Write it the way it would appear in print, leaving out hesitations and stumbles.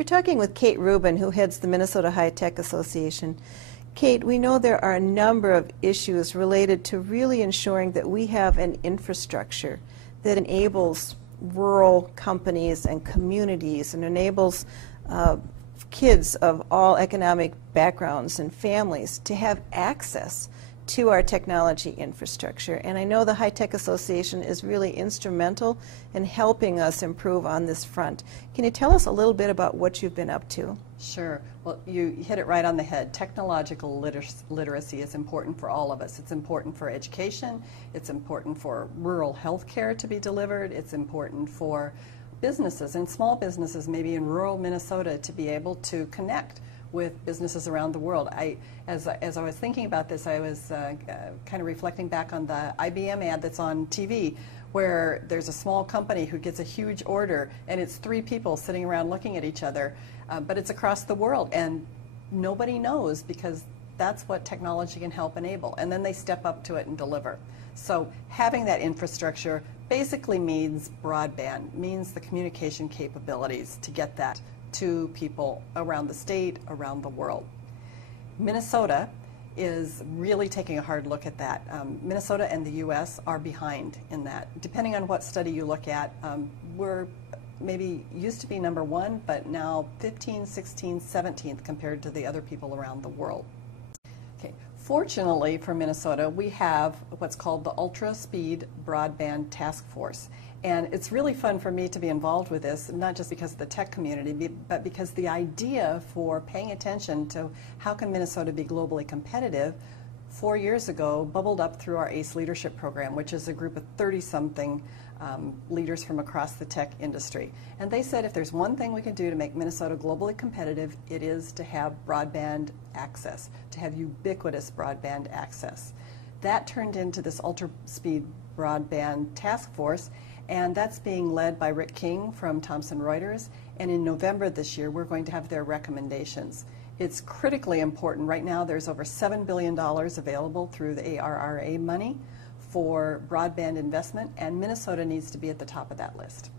We're talking with Kate Rubin, who heads the Minnesota High Tech Association. Kate, we know there are a number of issues related to really ensuring that we have an infrastructure that enables rural companies and communities and enables kids of all economic backgrounds and families to have access to our technology infrastructure. And I know the High Tech Association is really instrumental in helping us improve on this front. Can you tell us a little bit about what you've been up to? Sure. Well, you hit it right on the head. Technological literacy is important for all of us. It's important for education. It's important for rural health care to be delivered. It's important for businesses and small businesses, maybe in rural Minnesota, to be able to connect with businesses around the world. As I was thinking about this, I was kind of reflecting back on the IBM ad that's on TV, where there's a small company who gets a huge order, and it's 3 people sitting around looking at each other, but it's across the world, and nobody knows, because that's what technology can help enable, and then they step up to it and deliver. So having that infrastructure basically means broadband, means the communication capabilities to get that to people around the state, around the world. Minnesota is really taking a hard look at that. Minnesota and the U.S. are behind in that. Depending on what study you look at, we're maybe used to be number 1, but now 15, 16, 17th compared to the other people around the world. Okay. Fortunately for Minnesota, we have what's called the Ultra Speed Broadband Task Force. And it's really fun for me to be involved with this, not just because of the tech community, but because the idea for paying attention to how can Minnesota be globally competitive 4 years ago bubbled up through our ACE Leadership Program, which is a group of 30-something leaders from across the tech industry. And they said if there's one thing we can do to make Minnesota globally competitive, it is to have broadband access, to have ubiquitous broadband access. That turned into this Ultra Speed Broadband Task Force, and that's being led by Rick King from Thomson Reuters. And in November this year, we're going to have their recommendations. It's critically important. Right now, there's over $7 billion available through the ARRA money for broadband investment, and Minnesota needs to be at the top of that list.